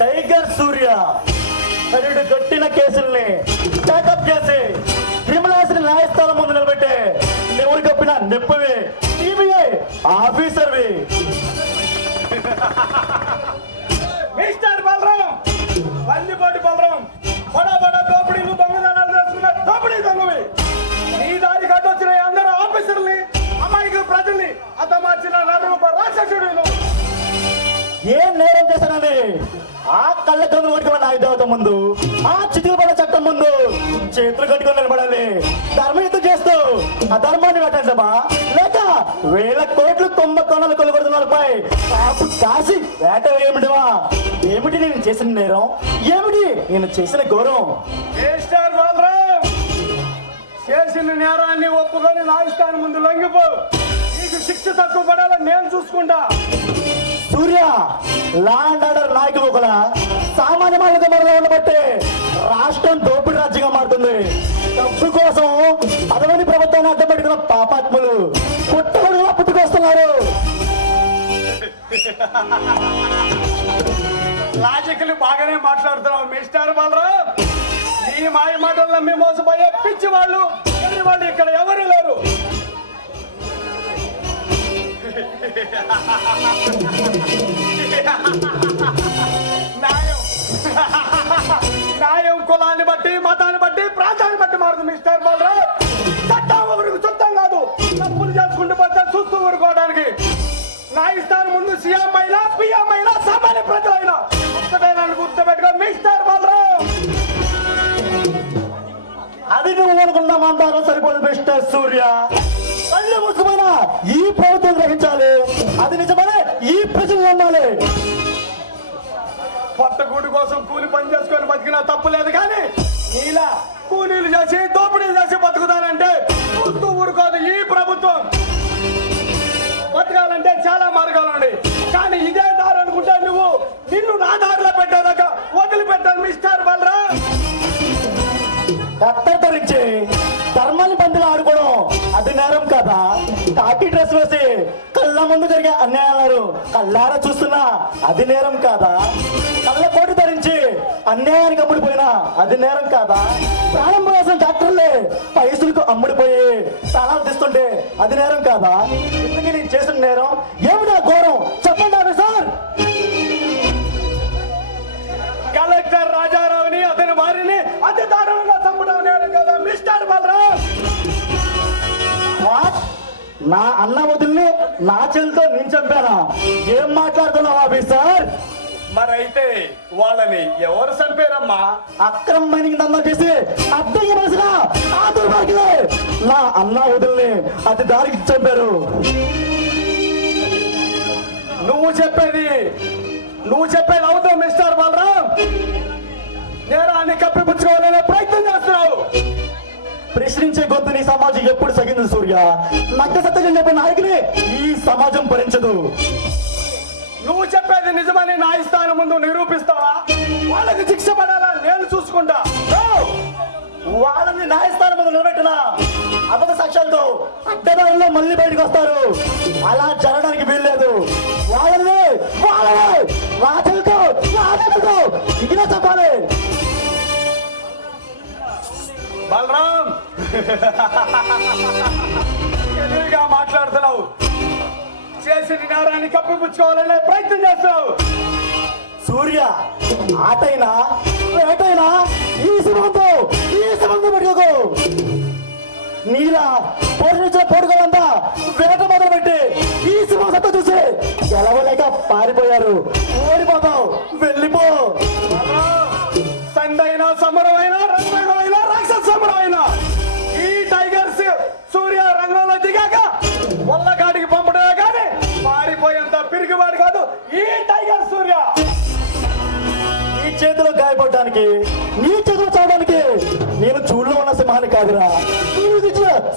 Tiger సూర్య రెండు కట్టిన కేసుల్ని టేకప్ చేసి క్రిమినల్స్ న్యాయస్థానం ముందు నిలబెట్టే ఎవరు కప్పిన నెప్పవి సిబిఐ ఆఫీసర్వి. మిస్టర్ బలరాం, వల్లిపాటి బలరాం, బడా బడా దోపిడీలు దొంగదనాలు చేస్తున్న దోపిడీ దొంగవి. నీ దారి కట్టొచ్చిన అందరూ ఆఫీసర్ని, అమాయక ప్రజల్ని అతమార్చిన నరూప రాక్షసుడు. ఏం నేరం చేశానని ఆ కళ్ళ కన్నులు పట్టుకున్న నాయుధవత ముందు, ఆ చితులు చట్టం ముందు చేతులు కట్టుకొని నిలబడాలి. ధర్మయుద్ధం చేస్తూ అధర్మాన్ని వెంటబా లేక వేల కోట్లు కుంభకోణాలు కొలగొడుతున్న వాళ్ళపై కాపు కాసి వేట ఏమిటివా? ఏమిటి నేను చేసిన నేరం? ఏమిటి నేను చేసిన గౌరవం? మిస్టర్ బలరాం, చేసిన నేరాన్ని ఒప్పుకొని న్యాయస్థానం ముందు లొంగిపో. నీకు శిక్ష తక్కువ పడాలని నేను చూసుకుంటా. సూర్య, లా అండ్ ఆర్డర్ నాయకులు ఒకలా సామాన్య మానవుల మొదలు ఉండబట్టే రాష్ట్రం దోపిడీ రాజ్యంగా మారుతుంది. డబ్బు కోసం అదవని ప్రభుత్వాన్ని అడ్డపెట్టుకున్న పాపాత్ములు పుట్టగొడుగులా పుట్టుకొస్తున్నారు. లాజికల్ బాగానే మాట్లాడుతున్నావు మిస్టర్ బలరాం. నీ మాయ మాటలు నమ్మి మోసపోయే పిచ్చి వాళ్ళు ఇక్కడ ఎవరు లేరు. న్యాయం కులాన్ని బట్టి, మతాన్ని బట్టి, ప్రాంతాన్ని బట్టి మారుతుంది మిస్టర్ బలరాం. చట్టం ఎవరికి చుట్టం కాదు. తప్పులు చేసుకుంటూ పోతే చూస్తూ ఊరుకోవడానికి. న్యాయస్థానం ముందు సీఎం అయినా, పిఎం అయినా, సామాన్య ప్రజలైనా ఒక్కటైనా గుర్తుపెట్టుకో మిస్టర్ బలరాం. అది నువ్వు అనుకున్న మందారం సరిపోదు మిస్టర్ సూర్య. కళ్ళు మూసుకుపోయినా ఈ ప్రభుత్వం గ్రహించాలి. అది నిజమనే ఈ ప్రజలు నమ్మాలి. పొట్టగూడు కోసం కూలి పని చేసుకొని బతికినా తప్పు లేదు, కానీ ఇలా కూలీలు చేసి దోపిడీలు చేసి బతుకుతానంటే చూస్తూ ఊరుకోదు ఈ ప్రభుత్వం. బతకాలంటే చాలా మార్గాలు ఉన్నాయి, కానీ ఇదే దారి అనుకుంటే నువ్వు నిన్ను నా దారిలో పెట్టేదాకా వదిలిపెట్టాను మిస్టర్ బలరాం. కత్తరించి ధర్మాన్ని బంధులు ఆడుకోవడం అది నేరం కదా? కాకి డ్రెస్ వేసి కళ్ళ ముందు జరిగే అన్యాయాలు కళ్ళారా చూస్తున్నా అది నేరం కాదా? కళ్ళ కోటి ధరించి అన్యాయానికి అమ్ముడిపోయినా అది నేరం కాదా? ప్రాణం పోయాల్సిన డాక్టర్లే పైసలకు అమ్ముడిపోయి ప్రాణాలు తీస్తుంటే అది నేరం కాదా? ఇందుకే నేను చేసిన నేరం ఏమిటా ఘోరం? చెప్పండి ఆఫీసర్. కలెక్టర్ రాజారావుని, అతని వారిని అతి దారుణంగా చంపడం నేరం కదా మిస్టర్ బలరాం. నా అన్న వదిలిని నా చెల్లితో నేను చంపానా? ఏం మాట్లాడుతున్నావు ఆఫీసర్? మరైతే వాళ్ళని ఎవరు చంపారమ్మా? అక్రమమైన దందా చేసి అడ్డంగా మనిషిగా ఆ దుర్మార్గులే నా అన్న వదిలిని అతి దారికి చంపారు. నువ్వు చెప్పేది అవుతావు మిస్టర్ బలరాం. నేరాన్ని కప్పిపుచ్చుకోవాలనే ప్రయత్నం చేస్తున్నావు. ప్రశ్నించే గొంతు నీ సమాజం ఎప్పుడు సగింది సూర్య. నగ్గ సత్యం చెప్పే నాయకుని ఈ సమాజం భరించదు. నువ్వు చెప్పేది నిజమని న్యాయస్థానం ముందు నిరూపిస్తావా? వాళ్ళకి శిక్ష పడాలా నేను చూసుకుంటా. వాళ్ళని న్యాయస్థానం ముందు నిలబెట్టిన అబద్ధ సాక్ష్యాలతో అడ్డదారుల్లో మళ్ళీ బయటకు వస్తారు. అలా జరగడానికి వీల్లేదు. వాళ్ళని రాజులతో ఇదిగా చెప్పాలి. బలరాం, తెలివిగా మాట్లాడుతున్నావు. చేసిన నేరాన్ని కప్పిపుచ్చుకోవాలనే ప్రయత్నం చేస్తున్నావు. సూర్య, ఆటైనా వేటైనా ఈ సంబంధం పెట్టుకో. నీలా పోషించిన పోడుకోవాలంతా వేట మొదలు పెట్టి ఈ సింహంతో చూసి గెలవలేక పారిపోయారు. ఓడిపోతావు, వెళ్ళిపో. సండైనా, సమరమైనా, రంగమైనా, రాక్షస సమరమైనా ఈ టైగర్స్ సూర్య రంగంలో దిగాక వల్లకాడికి పంపడమే కానీ పారిపోయేంత పిరిగివాడు కాదు ఈ టైగర్ సూర్య. నీ చేతిలో గాయపడడానికి, నీ చేతిలో చావడానికి నేను చూడులో ఉన్న సింహాన్ని కాదురా,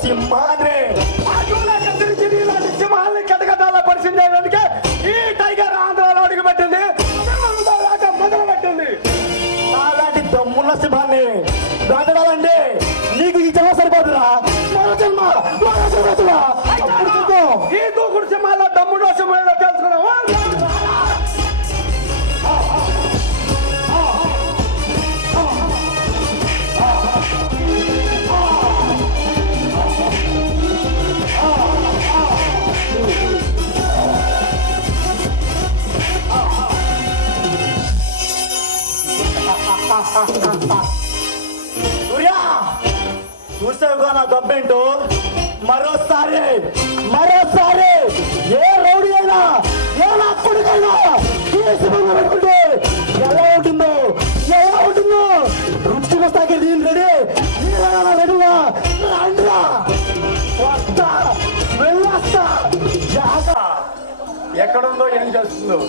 సింహాన్ని. సింహాన్ని కటకటాల పరిచయం చేయడానికి ఈ టైగర్ ఆంధ్రాలో అడుగు పెట్టింది, మొదలు పెట్టింది. అలాంటి దమ్మున్న సింహాన్ని దాటడాలంటే నీకు ఈ జన్మ సరిపోదురా. ఈ దూకుడు సింహాల దమ్ముడు సింహంలో తెలుసుకున్నావా? సూర్య చూసావుగా నా దబ్బేంటో. మరోసారి ఏ రౌడీ అయినా ఏ నా కొడుకైనా కేసు ముందు పెట్టుకుంటే ఎలా ఉంటుందో రుచిగా సాగే దీని రెడీ రెడీగా రండిరా. వస్తా వెళ్ళొస్తా ఎక్కడుందో ఏం చేస్తుందో